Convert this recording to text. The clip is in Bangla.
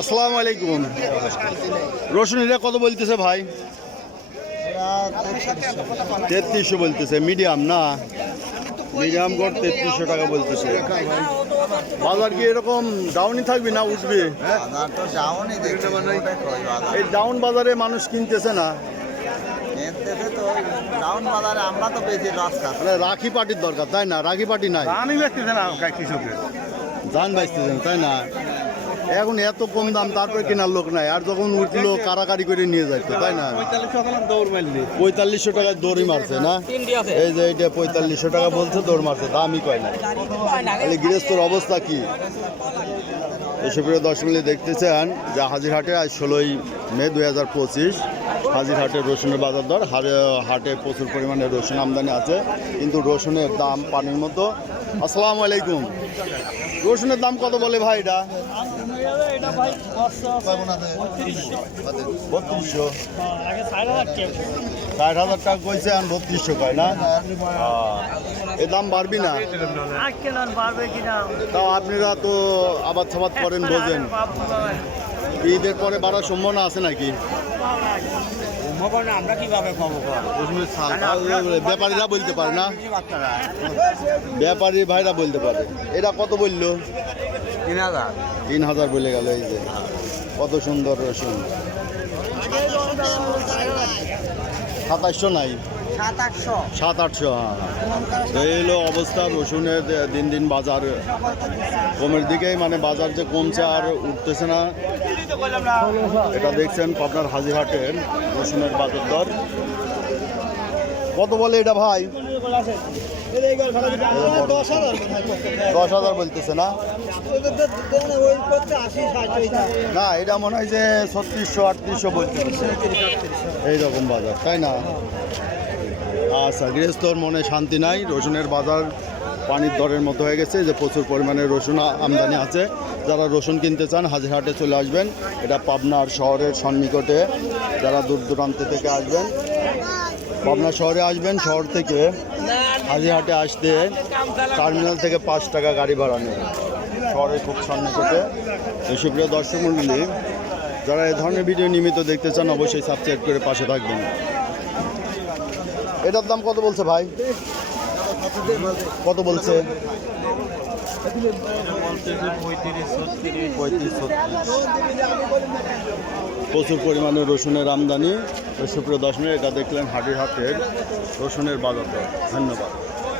আসসালামু আলাইকুম। রসুন এটা কত বলতেছে ভাই? 3300 বলতেছে। মিডিয়াম না, মিডিয়াম গড় 3300 টাকা বলতেছে। বাজার কি এরকম ডাউনই থাকবে না উঠবে? এই ডাউন বাজারে মানুষ কিনতেছে না, আমরা তো বেশি লস খাচ্ছি। রাখি পার্টির দরকার, তাই না? রাখি পার্টি নাই, আমি বেচতেছে না কৃষকের ধান বেচতেছেন, তাই না? এখন এত কম দাম, তারপরে কেনার লোক নাই, আর যখন উঠলো কারাকারি করে নিয়ে যাইতো, তাই না? 4500 টাকায় দৌড়ি মারছে না? এই যে এটা 4500 টাকা বলছে, দৌড় মারছে, দামই কয় না। তাহলে গৃহস্থর অবস্থা কি? এসব দর্শক মিলে দেখতেছেন যে হাজিরহাটে আজ 16ই মে 2025 হাজিরহাটের রসুনের বাজার দর। হাটে প্রচুর পরিমাণে রসুন আমদানি আছে, কিন্তু রসুনের দাম পানির মতো। আসসালামু আলাইকুম। রসুনের দাম কত বলে ভাই? এটা 3200, 60,000 টাকা কইছে, আর 3200 কয় না? এ দাম বাড়বি না? তাও আপনারা তো আবাদ সাবাদ করেন, বোঝেন। ঈদের পরে বাড়ার সম্ভাবনা আছে নাকি? আমরা কিভাবে পাবো? ব্যাপারীরা বলতে পারে না, ব্যাপারী ভাইরা বলতে পারে। এটা কত বললো? 3000 বলে গেল। এই যে কত সুন্দর রসুন। 2700 নাই, 700-800। হ্যাঁ, এই হলো অবস্থা রসুনের। দিন দিন বাজার কমের দিকেই, মানে বাজার যে কমছে আর উঠতেছে না। এটা দেখছেন আপনার হাজিরহাটের রসুনের বাজার দর। কত বলে এটা ভাই? 10,000 বলতেছে না? না, এটা মনে হয় যে 3600-3800 বলতেছে, এইরকম বাজার, তাই না? আচ্ছা, গৃহস্থর মনে শান্তি নাই। রসুনের বাজার পানির দরের মতো হয়ে গেছে, যে প্রচুর পরিমাণে রসুন আমদানি আছে। যারা রসুন কিনতে চান হাজিরহাটে চলে আসবেন। এটা পাবনার শহরের সন্নিকটে। যারা দূর দূরান্ত থেকে আসবেন, পাবনা শহরে আসবেন, শহর থেকে হাজিরহাটে আসতে টার্মিনাল থেকে 5 টাকা গাড়ি ভাড়া নেয়। শহরে খুব সন্নিকটে। সুপ্রিয় দর্শক মণ্ডলী, যারা এই ধরনের ভিডিও নিয়মিত দেখতে চান অবশ্যই সাবস্ক্রাইব করে পাশে থাকবেন। এটার দাম কত বলছে ভাই? কত বলছে? 35-36। প্রচুর পরিমাণে রসুনের আমদানি। সুপ্রিয় দর্শক, এটা দেখলেন হাজিরহাটের রসুনের বাজার। ধন্যবাদ।